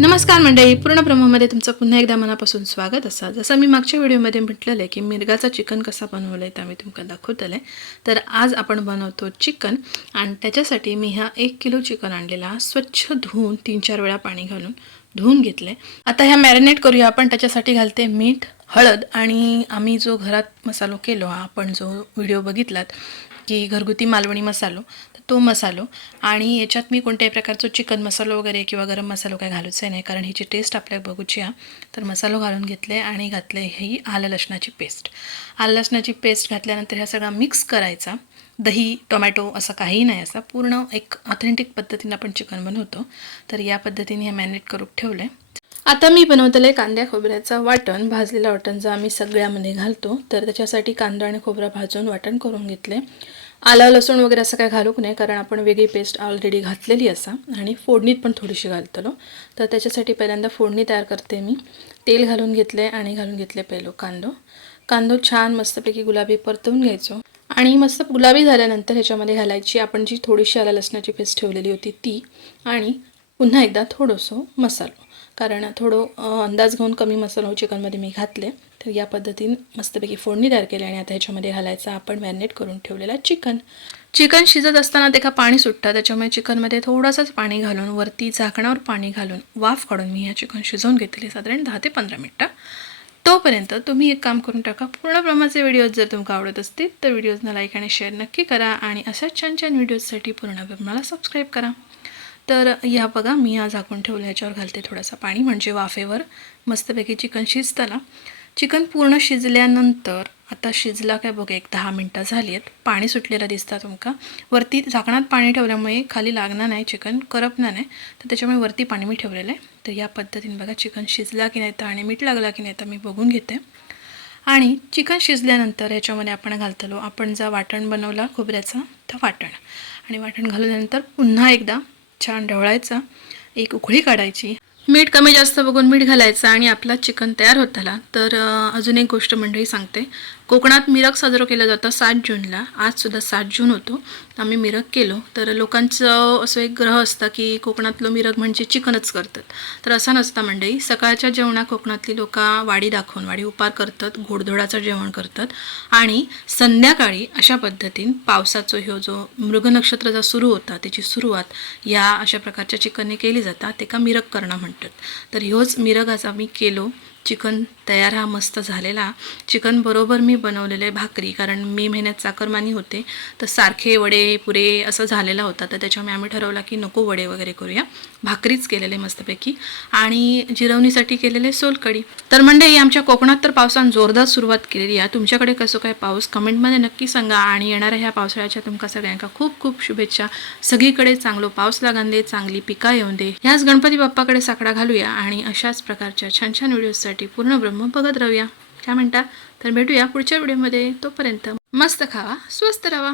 नमस्कार मंडळी पूर्ण ब्रह्मामध्ये तुमचं पुन्हा एकदा मनापासून स्वागत असा. जसं मी मागच्या व्हिडिओमध्ये म्हटलेलं आहे की मिरगाचा चिकन कसा बनवलं आहे ते आम्ही तुमका दाखवतलं आहे तर आज आपण बनवतो चिकन आणि त्याच्यासाठी मी हा एक किलो चिकन आणलेला स्वच्छ धुवून तीन चार वेळा पाणी घालून धुवून आहे आता ह्या मॅरिनेट करूया आपण त्याच्यासाठी घालते मीठ हळद आणि आम्ही जो घरात मसालो केलो हा आपण जो व्हिडिओ बघितलात की घरगुती मालवणी मसालो तर तो मसालो आणि याच्यात मी कोणत्याही प्रकारचं चिकन मसालो वगैरे किंवा गरम मसालो काय घालूचं नाही कारण ह्याची टेस्ट आपल्या बघूची आहे तर मसालो घालून घेतले आणि घातले ही आलं लसणाची पेस्ट आलं लसणाची पेस्ट घातल्यानंतर ह्या सगळा मिक्स करायचा. दही टोमॅटो असं काहीही नाही असा पूर्ण एक ऑथेंटिक पद्धतीनं आपण चिकन बनवतो. तर या पद्धतीने हे मॅरिनेट करून ठेवलं आहे आता मी बनवतले कांद्या खोबऱ्याचा वाटण. भाजलेला वाटण जर आम्ही सगळ्यामध्ये घालतो तर त्याच्यासाठी कांदा आणि खोबरा भाजून वाटण करून घेतले. आला लसूण वगैरे असं काय घालूक नाही कारण आपण वेगळी पेस्ट ऑलरेडी घातलेली असा आणि फोडणीत पण थोडीशी घालतलो. तर त्याच्यासाठी पहिल्यांदा फोडणी तयार करते मी. तेल घालून घेतले आणि घालून घेतले पहिलो कांदो. कांदो छान मस्तपैकी गुलाबी परतवून घ्यायचो. आणि मस्त गुलाबी झाल्यानंतर ह्याच्यामध्ये घालायची आपण जी थोडीशी आला लसणाची पेस्ट ठेवलेली होती ती आणि पुन्हा एकदा थोडंसं मसालो. कारण थोडं अंदाज घेऊन कमी मसाला चिकनमध्ये मी घातले. तर या पद्धतीने मस्तपैकी फोडणी तयार केली आणि आता ह्याच्यामध्ये घालायचं आपण मॅरिनेट करून ठेवलेला चिकन चिकन शिजत असताना ते का पाणी सुटतं. त्याच्यामुळे चिकनमध्ये थोडंसंच पाणी घालून वरती झाकणावर पाणी घालून वाफ काढून मी ह्या चिकन शिजवून घेतले साधारण दहा ते पंधरा मिनटं. तोपर्यंत तुम्ही एक काम करून टाका. पूर्ण प्रमाणाचे व्हिडिओज जर तुमका आवडत असतील तर व्हिडिओजना लाईक आणि शेअर नक्की करा. आणि अशाच छान छान व्हिडिओजसाठी पूर्ण मला सबस्क्राईब करा. तर या बघा मी आज झाकून ठेवलं ह्याच्यावर घालते थोडासा पाणी म्हणजे वाफेवर मस्तपैकी चिकन शिजताना. चिकन पूर्ण शिजल्यानंतर आता शिजला काय बघा एक दहा मिनटं झाली आहेत पाणी सुटलेलं दिसतं तुमका. वरती झाकणात पाणी ठेवल्यामुळे खाली लागणार नाही चिकन करपणार नाही. तर त्याच्यामुळे वरती पाणी मी ठेवलेलं आहे. तर या पद्धतीने बघा चिकन शिजला की नाही तर आणि मीठ लागला की नाही तर मी बघून घेते. आणि चिकन शिजल्यानंतर ह्याच्यामध्ये आपण घालतलो आपण जा वाटण बनवला खोबऱ्याचा तर वाटण. आणि वाटण घालल्यानंतर पुन्हा एकदा छान ढवळायचा. एक उकळी काढायची. मीठ कमी जास्त बघून मीठ घालायचं आणि आपला चिकन तयार होत आला तर अजून एक गोष्ट मंडळी सांगते. कोकणात मिरक साजरं केलं जातं सात जूनला. आजसुद्धा सात जून होतो. आम्ही मिरग केलो. तर लोकांचं असं एक ग्रह असतं की कोकणातलं मिरग म्हणजे चिकनच करतात. तर असं नसतं मंडळी. सकाळच्या जेवणा कोकणातली लोक वाडी दाखवून वाडी उपार करतात घोडधोडाचं जेवण करतात. आणि संध्याकाळी अशा पद्धतीने पावसाचा ह्यो जो मृग नक्षत्र जो सुरू होता त्याची सुरुवात या अशा प्रकारच्या चिकनने केली जाता. ते का मिरक करणं म्हणतात. तर ह्योच मिरग आज आम्ही केलो. चिकन तयार हा मस्त झालेला. चिकनबरोबर मी बनवलेले भाकरी कारण मे महिन्यात चाकरमानी होते. तर सारखे वडे पुरे असं झालेला होता. तर त्याच्यामुळे आम्ही ठरवला की नको वडे वगैरे करूया. भाकरीच केलेले मस्तपैकी. आणि जिरवणीसाठी केलेले सोलकडी तर मंडळी आमच्या कोकणात तर पावसानं जोरदार सुरुवात केलेली आहे. तुमच्याकडे कसं काय पाऊस? कमेंटमध्ये नक्की सांगा. आणि येणाऱ्या ह्या पावसाळ्याच्या तुमका सगळ्यांका खूप खूप शुभेच्छा. सगळीकडे चांगलो पाऊस लागान दे चांगली पिका येऊन दे. ह्याच गणपती बाप्पाकडे साकडा घालूया. आणि अशाच प्रकारच्या छान छान व्हिडिओजसाठी पूर्ण ब्रह्म बघत राहूया. काय म्हणता? तर भेटूया पुढच्या व्हिडिओमध्ये. तोपर्यंत मस्त खावा स्वस्त राहा.